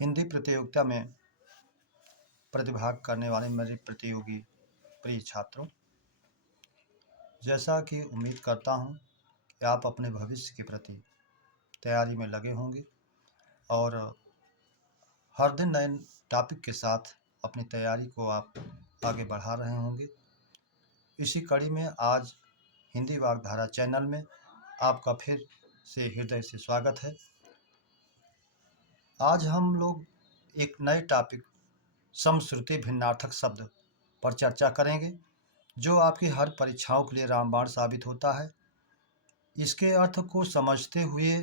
हिंदी प्रतियोगिता में प्रतिभाग करने वाले मेरे प्रतियोगी प्रिय छात्रों, जैसा कि उम्मीद करता हूं कि आप अपने भविष्य के प्रति तैयारी में लगे होंगे और हर दिन नए टॉपिक के साथ अपनी तैयारी को आप आगे बढ़ा रहे होंगे। इसी कड़ी में आज हिंदी वाग्धारा चैनल में आपका फिर से हृदय से स्वागत है। आज हम लोग एक नए टॉपिक समश्रुति भिन्नार्थक शब्द पर चर्चा करेंगे, जो आपकी हर परीक्षाओं के लिए रामबाण साबित होता है। इसके अर्थ को समझते हुए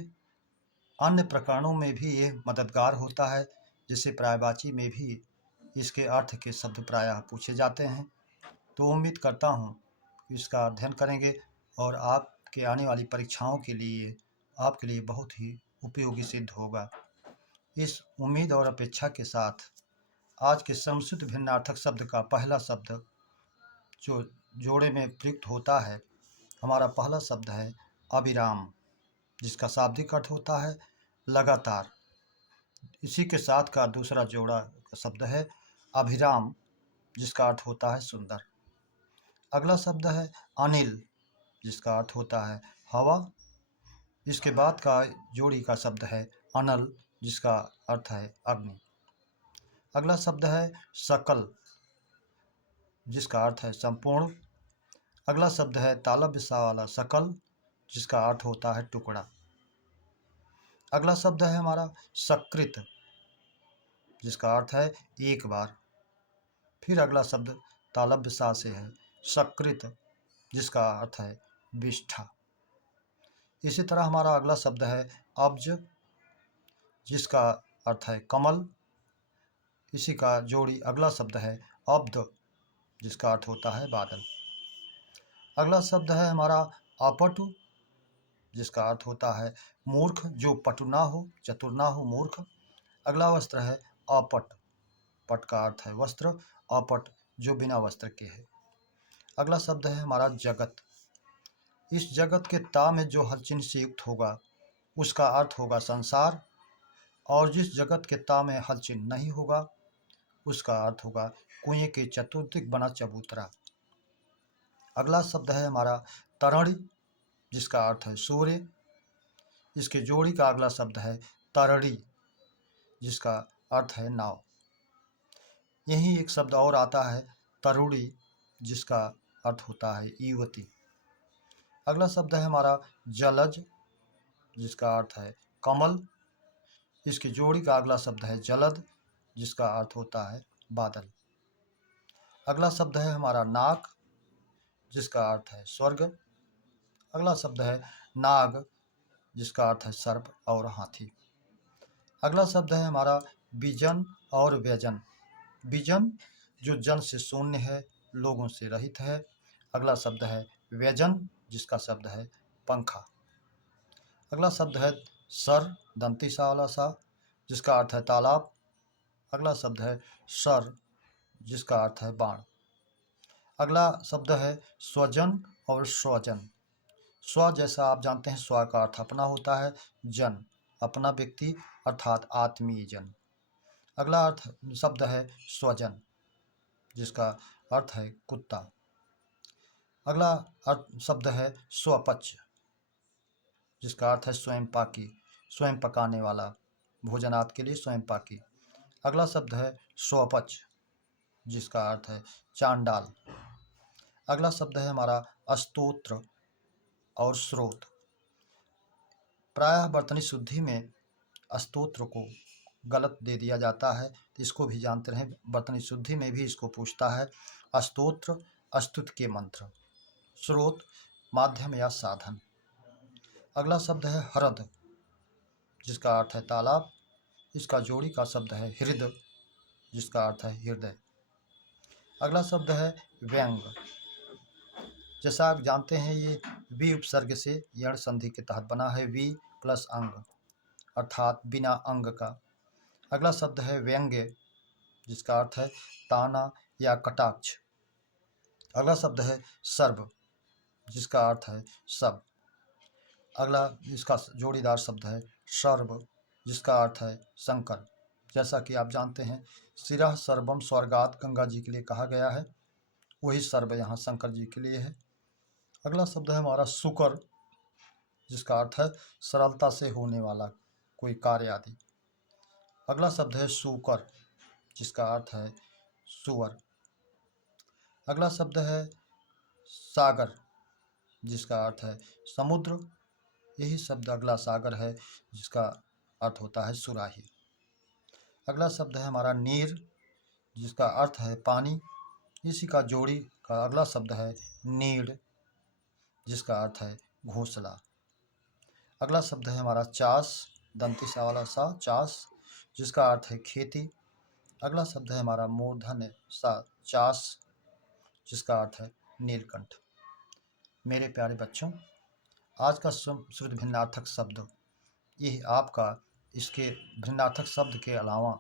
अन्य प्रकरणों में भी ये मददगार होता है, जैसे प्रायवाची में भी इसके अर्थ के शब्द प्रायः पूछे जाते हैं। तो उम्मीद करता हूँ कि इसका अध्ययन करेंगे और आपके आने वाली परीक्षाओं के लिए आपके लिए बहुत ही उपयोगी सिद्ध होगा। इस उम्मीद और अपेक्षा के साथ आज के समश्रुत भिन्नार्थक शब्द का पहला शब्द जो जोड़े में प्रयुक्त होता है, हमारा पहला शब्द है अविराम, जिसका शाब्दिक अर्थ होता है लगातार। इसी के साथ का दूसरा जोड़ा शब्द है अभिराम, जिसका अर्थ होता है सुंदर। अगला शब्द है अनिल, जिसका अर्थ होता है हवा। इसके बाद का जोड़ी का शब्द है अनल, जिसका अर्थ है अग्नि। अगला शब्द है सकल, जिसका अर्थ है संपूर्ण। अगला शब्द है तालव्य सा वाला सकल, जिसका अर्थ होता है टुकड़ा। अगला शब्द है हमारा सकृत, जिसका अर्थ है एक बार। फिर अगला शब्द तालव्य सा से है सकृत, जिसका अर्थ है विष्ठा। इसी तरह हमारा अगला शब्द है अब्ज, जिसका अर्थ है कमल। इसी का जोड़ी अगला शब्द है अब्ध, जिसका अर्थ होता है बादल। अगला शब्द है हमारा अपटु, जिसका अर्थ होता है मूर्ख, जो पटु ना हो, चतुर ना हो, मूर्ख। अगला वस्त्र है अपट, पट का अर्थ है वस्त्र, अपट जो बिना वस्त्र के है। अगला शब्द है हमारा जगत। इस जगत के ता में जो हर चिन्ह से युक्त होगा उसका अर्थ होगा संसार, और जिस जगत के ता में हल चिन्ह नहीं होगा उसका अर्थ होगा कुएं के चतुर्दिक बना चबूतरा। अगला शब्द है हमारा तरणि, जिसका अर्थ है सूर्य। इसके जोड़ी का अगला शब्द है तरणी, जिसका अर्थ है नाव। यही एक शब्द और आता है तरुणी, जिसका अर्थ होता है युवती। अगला शब्द है हमारा जलज, जिसका अर्थ है कमल। इसकी जोड़ी का अगला शब्द है जलद, जिसका अर्थ होता है बादल। अगला शब्द है हमारा नाक, जिसका अर्थ है स्वर्ग। अगला शब्द है नाग, जिसका अर्थ है सर्प और हाथी। अगला शब्द है हमारा विजन और व्यजन। विजन जो जन से शून्य है, लोगों से रहित है। अगला शब्द है व्यजन, जिसका शब्द है पंखा। अगला शब्द है सर, दंती सा वाला सा, जिसका अर्थ है तालाब। अगला शब्द है सर, जिसका अर्थ है बाण। अगला शब्द है स्वजन और स्वजन। स्व जैसा आप जानते हैं स्व का अर्थ अपना होता है, जन अपना व्यक्ति अर्थात आत्मीय जन। अगला अर्थ शब्द है स्वजन, जिसका अर्थ है कुत्ता। अगला अर्थ शब्द है स्वपच, जिसका अर्थ है स्वयं पाकी, स्वयं पकाने वाला, भोजनात् के लिए स्वयं पाकी। अगला शब्द है स्वपच, जिसका अर्थ है चांडाल। अगला शब्द है हमारा स्तोत्र और स्रोत। प्रायः वर्तनी शुद्धि में स्तोत्र को गलत दे दिया जाता है, तो इसको भी जानते रहें। वर्तनी शुद्धि में भी इसको पूछता है स्तोत्र स्तुति के मंत्र, स्रोत माध्यम या साधन। अगला शब्द है हृद, जिसका अर्थ है तालाब। इसका जोड़ी का शब्द है हृद, जिसका अर्थ है हृदय। अगला शब्द है व्यंग। जैसा आप जानते हैं ये वी उपसर्ग से यण संधि के तहत बना है, वी प्लस अंग अर्थात बिना अंग का। अगला शब्द है व्यंग्य, जिसका अर्थ है ताना या कटाक्ष। अगला शब्द है सर्व, जिसका अर्थ है सब। अगला इसका जोड़ीदार शब्द है सर्व, जिसका अर्थ है शंकर। जैसा कि आप जानते हैं, शिरः सर्वम स्वर्गात गंगा जी के लिए कहा गया है, वही सर्व यहाँ शंकर जी के लिए है। अगला शब्द है हमारा शुकर, जिसका अर्थ है सरलता से होने वाला कोई कार्य आदि। अगला शब्द है सूकर, जिसका अर्थ है सुअर। अगला शब्द है सागर, जिसका अर्थ है समुद्र। यही शब्द अगला सागर है, जिसका अर्थ होता है सुराही। अगला शब्द है हमारा नीर, जिसका अर्थ है पानी। इसी का जोड़ी का अगला शब्द है नीड़, जिसका अर्थ है घोंसला। अगला शब्द है हमारा चास, दंती सा वाला सा, चास, जिसका अर्थ है खेती। अगला शब्द है हमारा मूर्धन्य सा, चास, जिसका अर्थ है नीलकंठ। मेरे प्यारे बच्चों, आज का शुद्ध भिन्नार्थक शब्द यह आपका इसके भिन्नार्थक शब्द के अलावा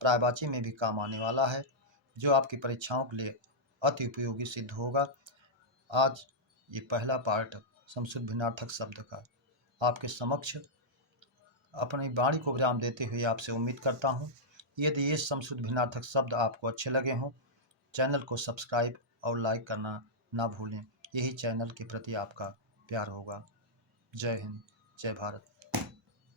प्रायवाची में भी काम आने वाला है, जो आपकी परीक्षाओं के लिए अति उपयोगी सिद्ध होगा। आज ये पहला पार्ट समशुद्ध भिन्नार्थक शब्द का आपके समक्ष अपनी वाणी को विराम देते हुए आपसे उम्मीद करता हूँ, यदि ये समशुद्ध भिन्नार्थक शब्द आपको अच्छे लगे हों, चैनल को सब्सक्राइब और लाइक करना ना भूलें। यही चैनल के प्रति आपका प्यार होगा। जय हिंद, जय भारत।